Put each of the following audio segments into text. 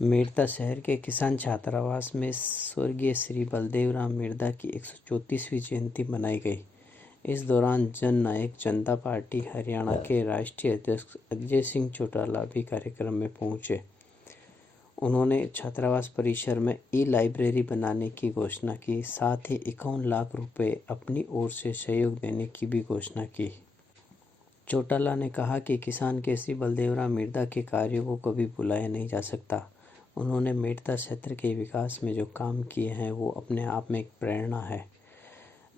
मेड़ता शहर के किसान छात्रावास में स्वर्गीय श्री बलदेवराम मिर्दा की 134वीं जयंती मनाई गई। इस दौरान जन नायक जनता पार्टी हरियाणा के राष्ट्रीय अध्यक्ष अजय सिंह चौटाला भी कार्यक्रम में पहुंचे। उन्होंने छात्रावास परिसर में ई-लाइब्रेरी बनाने की घोषणा की, साथ ही 51 लाख रुपए अपनी ओर से सहयोग देने की भी घोषणा की। चौटाला ने कहा कि किसान के श्री बलदेवराम मिर्दा के कार्यों को कभी भुलाया नहीं जा सकता। उन्होंने मेड़ता क्षेत्र के विकास में जो काम किए हैं वो अपने आप में एक प्रेरणा है।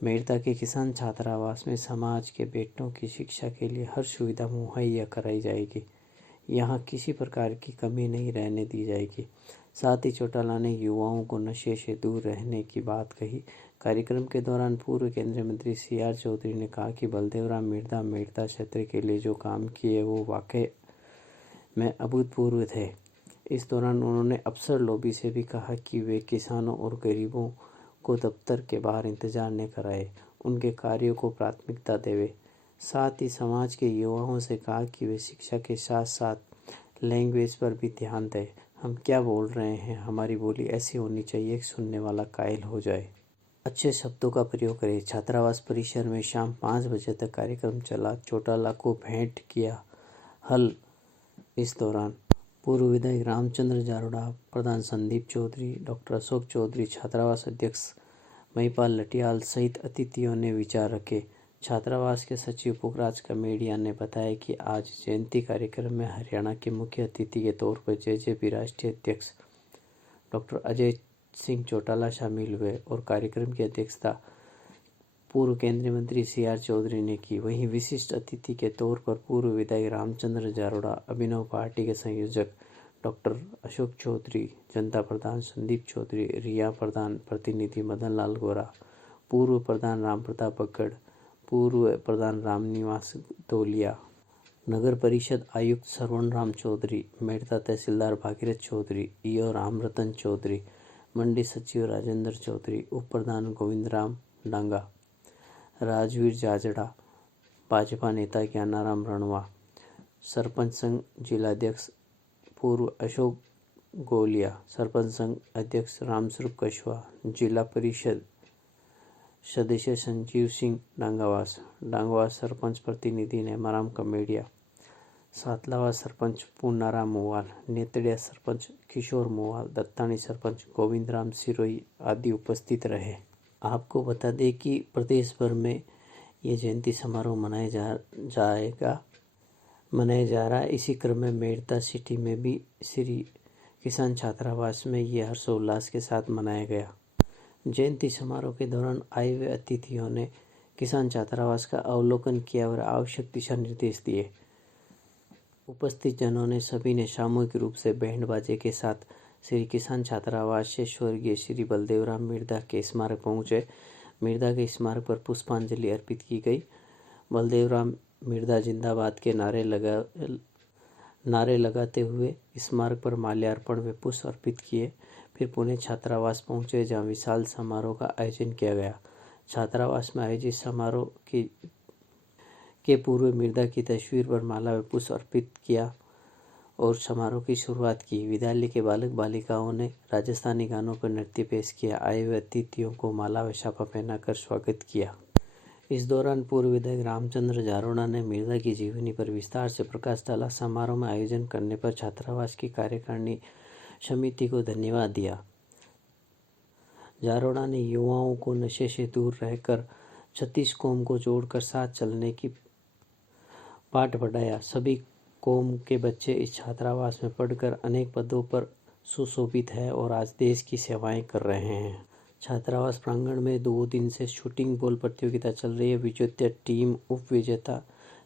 मेड़ता के किसान छात्रावास में समाज के बेटों की शिक्षा के लिए हर सुविधा मुहैया कराई जाएगी। यहाँ किसी प्रकार की कमी नहीं रहने दी जाएगी। साथ ही चौटाला ने युवाओं को नशे से दूर रहने की बात कही। कार्यक्रम के दौरान पूर्व केंद्रीय मंत्री CR चौधरी ने कहा कि बलदेवराम मिर्दा मेड़ता क्षेत्र के लिए जो काम किए वो वाकई में अभूतपूर्व थे। इस दौरान उन्होंने अफसर लॉबी से भी कहा कि वे किसानों और गरीबों को दफ्तर के बाहर इंतजार न कराए, उनके कार्यों को प्राथमिकता देवे। साथ ही समाज के युवाओं से कहा कि वे शिक्षा के साथ साथ लैंग्वेज पर भी ध्यान दें। हम क्या बोल रहे हैं, हमारी बोली ऐसी होनी चाहिए कि सुनने वाला कायल हो जाए। अच्छे शब्दों का प्रयोग करें। छात्रावास परिसर में शाम 5 बजे तक कार्यक्रम चला। चौटाला को भेंट किया हल। इस दौरान पूर्व विधायक रामचंद्र जारोड़ा, प्रधान संदीप चौधरी, डॉक्टर अशोक चौधरी, छात्रावास अध्यक्ष महिपाल लटियाल सहित अतिथियों ने विचार रखे। छात्रावास के सचिव पुखराज कमेडिया ने बताया कि आज जयंती कार्यक्रम में हरियाणा के मुख्य अतिथि के तौर पर JJP राष्ट्रीय अध्यक्ष डॉक्टर अजय सिंह चौटाला शामिल हुए और कार्यक्रम की अध्यक्षता पूर्व केंद्रीय मंत्री CR चौधरी ने की। वहीं विशिष्ट अतिथि के तौर पर पूर्व विधायक रामचंद्र जारोड़ा, अभिनव पार्टी के संयोजक डॉक्टर अशोक चौधरी, जनता प्रधान संदीप चौधरी, रिया प्रधान प्रतिनिधि मदन लाल गोरा, पूर्व प्रधान राम प्रताप बग्गड़, पूर्व प्रधान रामनिवास तोलिया, नगर परिषद आयुक्त सरवण राम चौधरी, मेड़ता तहसीलदार भागीरथ चौधरी, EO रामरतन चौधरी, मंडी सचिव राजेंद्र चौधरी, उप प्रधान गोविंद राम डांगा, राजवीर जाजड़ा, भाजपा नेता ज्ञानाराम रणवा, सरपंच संघ जिलाध्यक्ष पूर्व अशोक गोलिया, सरपंच संघ अध्यक्ष रामस्वरूप कछवा, जिला परिषद सदस्य संजीव सिंह डांगवास सरपंच प्रतिनिधि नेमाराम कमेडिया, सातलावा सरपंच पूर्णाराम मोवाल, नेतड़िया सरपंच किशोर मोवाल, दत्तानी सरपंच गोविंद राम सिरोही आदि उपस्थित रहे। आपको बता दें कि प्रदेश भर में ये जयंती समारोह मनाया जा रहा है। इसी क्रम में मेड़ता सिटी में भी श्री किसान छात्रावास में ये हर्षोल्लास के साथ मनाया गया। जयंती समारोह के दौरान आए हुए अतिथियों ने किसान छात्रावास का अवलोकन किया और आवश्यक दिशा निर्देश दिए। उपस्थित जनों ने सभी ने सामूहिक रूप से बैंड बाजे के साथ श्री किसान छात्रावास से स्वर्गीय श्री बलदेवराम मिर्दा के स्मारक पहुंचे। मिर्दा के स्मारक पर पुष्पांजलि अर्पित की गई। बलदेवराम मिर्दा जिंदाबाद के नारे लगाते हुए स्मारक पर माल्यार्पण व पुष्प अर्पित किए। फिर पुणे छात्रावास पहुंचे, जहां विशाल समारोह का आयोजन किया गया। छात्रावास में आयोजित समारोह के पूर्व मिर्दा की तस्वीर पर माला व पुष्प अर्पित किया और समारोह की शुरुआत की। विद्यालय के बालक बालिकाओं ने राजस्थानी गानों पर नृत्य पेश किया। आए हुए अतिथियों को माला व छापा पहनाकर स्वागत किया। इस दौरान पूर्व विधायक रामचंद्र जारोड़ा ने मिर्दा की जीवनी पर विस्तार से प्रकाश डाला। समारोह में आयोजन करने पर छात्रावास की कार्यकारिणी समिति को धन्यवाद दिया। जारोड़ा ने युवाओं को नशे से दूर रहकर 36 कौम को जोड़कर साथ चलने की पाठ पढ़ाया। सभी कौम के बच्चे इस छात्रावास में पढ़कर अनेक पदों पर सुशोभित है और आज देश की सेवाएं कर रहे हैं। छात्रावास प्रांगण में 2 दिन से शूटिंग बॉल प्रतियोगिता चल रही है। विजेता टीम, उप विजेता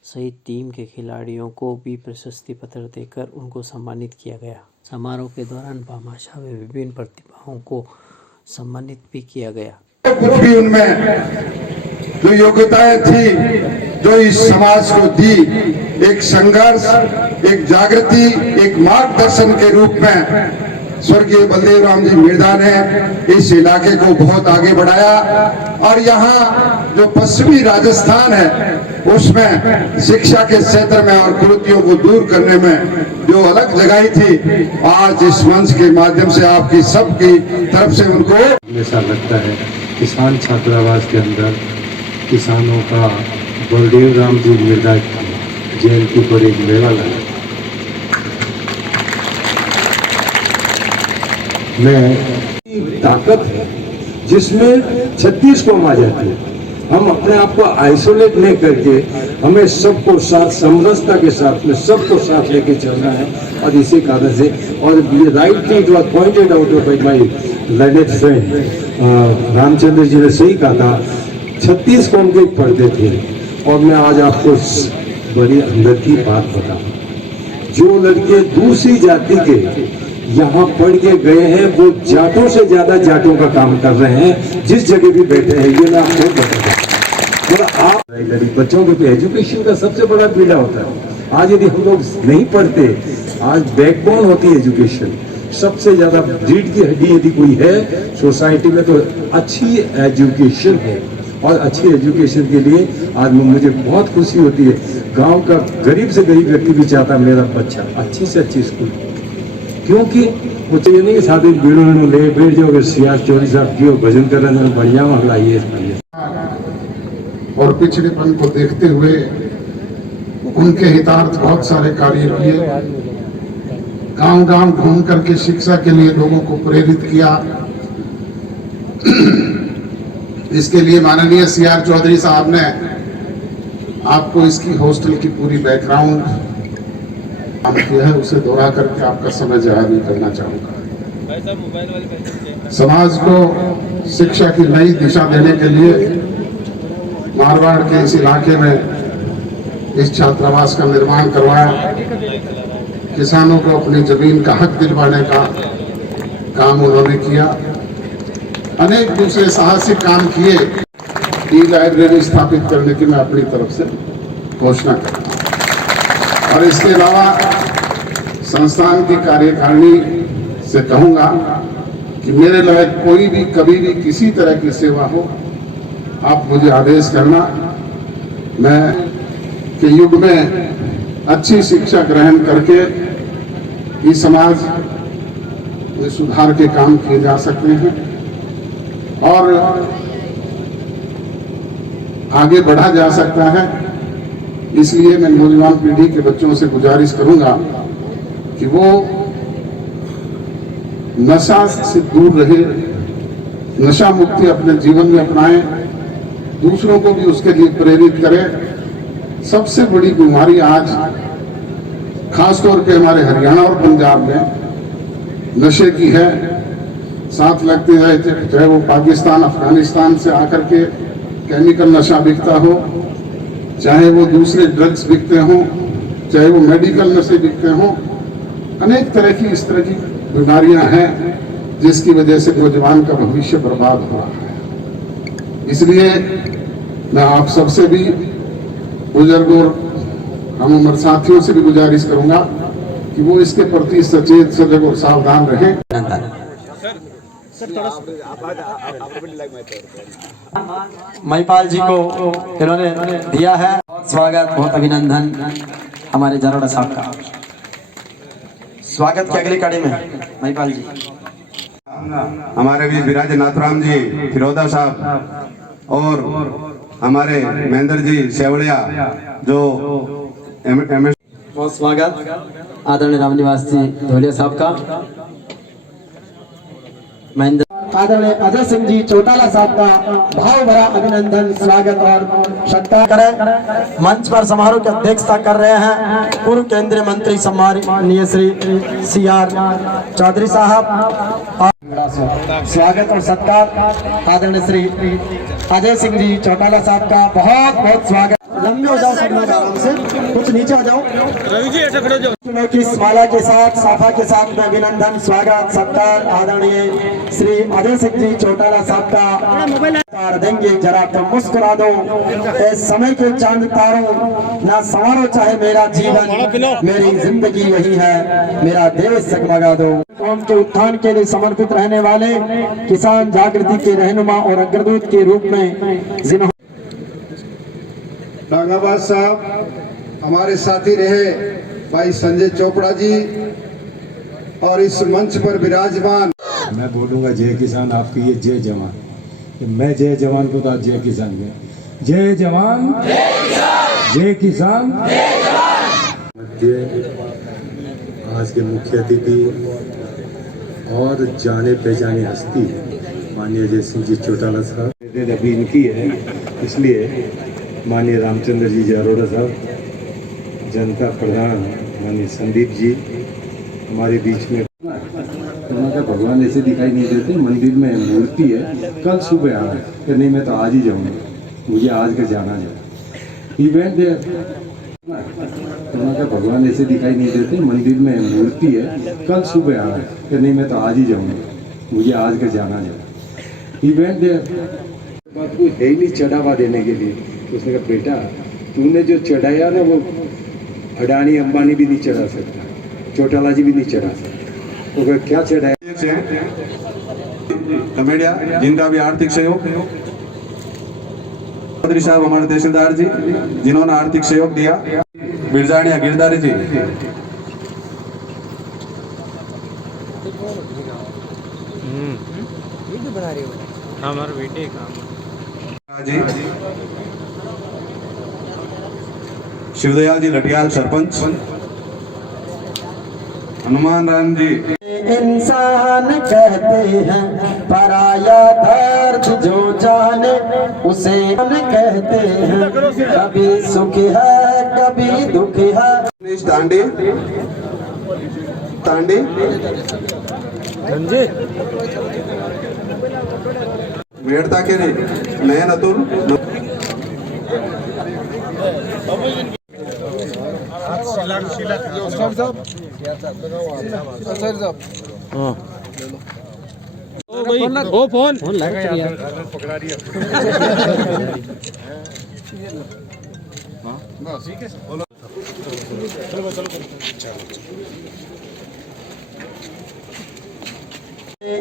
सहित टीम के खिलाड़ियों को भी प्रशस्ति पत्र देकर उनको सम्मानित किया गया। समारोह के दौरान भामाशाह व विभिन्न प्रतिभाओं को सम्मानित भी किया गया। भी उनमें जो योग्यताएं थी, जो इस समाज को दी, एक संघर्ष, एक जागृति, एक मार्गदर्शन के रूप में स्वर्गीय बलदेव राम जी मिर्दा ने इस इलाके को बहुत आगे बढ़ाया और यहाँ जो पश्चिमी राजस्थान है उसमें शिक्षा के क्षेत्र में और कुरीतियों को दूर करने में जो अलग जगाई थी, आज इस मंच के माध्यम से आपकी सबकी तरफ से उनको ऐसा लगता है किसान छात्रावास के अंदर किसानों का बलदेव राम जी मिर्दा जयंती पर एक मेला लगा। में ताकत है जिसमें 36 कौम आ जाती है। हम अपने आप को आइसोलेट नहीं करके हमें सबको साथ समरसता के साथ में सबको साथ लेके चलना है। और इसी कारण से और ये right thing was pointed out by my learned friend Ramchandra ji ने सही कहा था, 36 कौम के पर्दे थे। और मैं आज आपको बड़ी अंदर की बात बताऊं, जो लड़के दूसरी जाति के यहाँ पढ़ के गए हैं वो जाटों से ज्यादा जाटों का काम कर रहे हैं जिस जगह भी बैठे हैं। ये मैं आपको बताता हूँ। मतलब आप गरीब बच्चों के एजुकेशन का सबसे बड़ा पीड़ा होता है। आज यदि हम लोग नहीं पढ़ते, आज बैकबोन होती है एजुकेशन। सबसे ज्यादा रीढ़ की हड्डी यदि कोई है सोसाइटी में तो अच्छी एजुकेशन है। और अच्छी एजुकेशन के लिए आज मुझे बहुत खुशी होती है, गांव का गरीब से गरीब व्यक्ति भी चाहता मेरा बच्चा अच्छी से अच्छी स्कूल, क्योंकि वो चाहिए नहीं साथ ही भीड़ में ले बैठ जाओ सियार चौधरी साहब की भजन कर रहे हैं बढ़िया हमारा ये और पिछड़ेपन को देखते हुए उनके हितार्थ बहुत सारे कार्य किए। गांव-गांव घूम करके शिक्षा के लिए लोगों को प्रेरित किया। इसके लिए माननीय सीआर चौधरी साहब ने आपको इसकी हॉस्टल की पूरी बैकग्राउंड काम किया है, उसे दोहरा करके आपका समय जाया नहीं करना चाहूंगा। समाज को शिक्षा की नई दिशा देने के लिए मारवाड़ के इस इलाके में इस छात्रावास का निर्माण करवाया। किसानों को अपनी जमीन का हक दिलवाने का काम उन्होंने किया। अनेक दूसरे साहसिक काम किए। ई लाइब्रेरी स्थापित करने की मैं अपनी तरफ से घोषणा करूंगा। और इसके अलावा संस्थान की कार्यकारिणी से कहूंगा कि मेरे लायक कोई भी कभी भी किसी तरह की सेवा हो, आप मुझे आदेश करना। मैं के युग में अच्छी शिक्षा ग्रहण करके इस समाज में सुधार के काम किए जा सकते हैं और आगे बढ़ा जा सकता है। इसलिए मैं नौजवान पीढ़ी के बच्चों से गुजारिश करूंगा कि वो नशा से दूर रहे, नशा मुक्ति अपने जीवन में अपनाएं, दूसरों को भी उसके लिए प्रेरित करें। सबसे बड़ी बीमारी आज खासतौर पे हमारे हरियाणा और पंजाब में नशे की है। साथ लगते हैं, चाहे वो पाकिस्तान अफगानिस्तान से आकर के केमिकल नशा बिकता हो, चाहे वो दूसरे ड्रग्स बिकते हों, चाहे वो मेडिकल नशे बिकते हों, अनेक तरह की इस तरह की बीमारियां हैं जिसकी वजह से नौजवान का भविष्य बर्बाद हो रहा है। इसलिए मैं आप सबसे भी, बुजुर्ग और हम उम्र साथियों से भी गुजारिश करूंगा कि वो इसके प्रति सचेत, सजग और सावधान रहें। महिपाल जी को इन्होंने दिया है। बहुत स्वागत, बहुत अभिनंदन हमारे जरोड़ा साहब का। स्वागत की अगली कड़ी में महिपाल जी। हमारे भी विराज नाथराम जी फिरोदा साहब और हमारे महेंद्र जी सेवड़िया जो बहुत स्वागत आदरणीय रामनिवास जी धोलिया साहब का। महेंद्र आदरणीय अजय सिंह जी चौटाला साहब का भाव भरा अभिनंदन, स्वागत और सत्कार करें। मंच पर समारोह की अध्यक्षता कर रहे हैं पूर्व केंद्रीय मंत्री सम्माननीय श्री सीआर चौधरी साहब। स्वागत और सत्कार आदरणीय श्री अजय सिंह जी चौटाला साहब का बहुत बहुत स्वागत। लंबे हो जाओ सब लोग आराम से, कुछ नीचे आ जाओ। चुनाव की माला के साथ साफा के साथ में अभिनंदन स्वागत सत्कार आदरणीय श्री अजय सिंह जी चौटाला साहब का देंगे। जरा तुम मुस्कुरा दो, इस समय के चांद तारों ना संवारो चाहे मेरा जीवन, मेरी जिंदगी यही है, मेरा देश जगमगा दो। कौम के उत्थान के लिए समर्पित रहने वाले किसान जागृति के रहनुमा और अग्रदूत के रूप में जिन्होंने नागाबाद साहब हमारे साथी रहे भाई संजय चोपड़ा जी और इस मंच पर विराजमान। मैं बोलूंगा जय किसान, आपकी ये जय जवान, मैं जय जवान को तो जय किसान में, जय जवान जय किसान। आज के मुख्य अतिथि और जाने पहचाने हस्ती माननीय अजय सिंह जी चौटाला साहब, अभी इनकी है इसलिए माननीय रामचंद्र जी अरोड़ा साहब, जनता प्रधान माननीय संदीप जी हमारे बीच में। उनका भगवान ऐसे दिखाई नहीं देते, मंदिर में मूर्ति है, कल सुबह आना है, नहीं मैं तो आज ही जाऊंगा, मुझे आज का जाना है इवेंट है। उनका भगवान ऐसे दिखाई नहीं देते, मंदिर में मूर्ति है, कल सुबह आना है, नहीं मैं तो आज ही जाऊंगा, मुझे आज का जाना है इवेंट है। बात को है नहीं चढ़ावा देने के लिए, उसने कहा बेटा तूने जो चढ़ाया ना वो अडानी अंबानी भी नहीं चढ़ा सकता, चौटाला जी भी नहीं चढ़ा सकता, तो क्या चढ़ाया। कमेडिया जिनका भी आर्थिक सहयोग, चौधरी साहब हमारे तहसीलदार जी जिन्होंने आर्थिक सहयोग दिया, बिरजानिया गिरधारी जी, हमारा वीडियो काम जी, शिवदयाल जी लटियाल सरपंच, हनुमान राम जी। इंसान कहते हैं पराया दर्द जो जाने उसे कहते हैं, कभी सुख है कभी दुख है। तांडी तांडी मेड़ता के नयन अतुल, फोन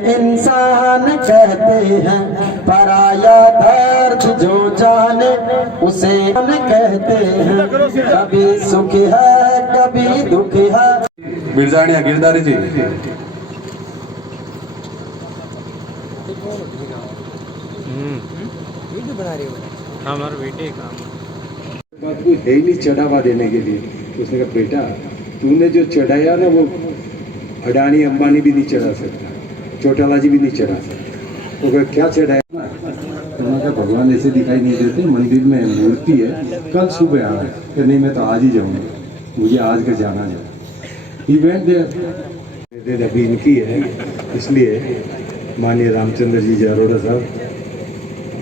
इंसान कहते हैं पराया दर्द जो जाने उसे कहते हैं, कभी सुख है कभी दुख है। बिरजानिया गिरधारी जी, हमारा वीडियो काम बात को है नहीं चढ़ावा देने के लिए, उसने कहा बेटा तूने जो चढ़ाया ना वो अडानी अंबानी भी नहीं चढ़ा सकता, चौटाला जी भी नहीं चढ़ा सकता, तो क्या चढ़ाया। उनका भगवान ऐसे दिखाई नहीं देते, मंदिर में मूर्ति है, कल सुबह आना है, नहीं मैं तो आज ही जाऊंगा, मुझे आज का जाना है इवेंट है। अभी इनकी है इसलिए माननीय रामचंद्र जी अरोड़ा साहब,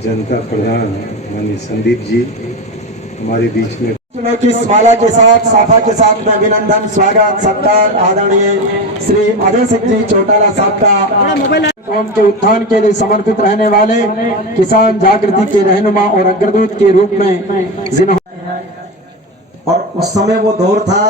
जनता प्रधान माननीय संदीप जी हमारे बीच में। चुनाव की माला के साथ साफा के साथ में अभिनंदन स्वागत सत्कार आदरणीय श्री अजय सिंह जी चौटाला साहब का कौम के उत्थान के लिए समर्पित रहने वाले किसान जागृति के रहनुमा और अग्रदूत के रूप में जिन्होंने, और उस समय वो दौर था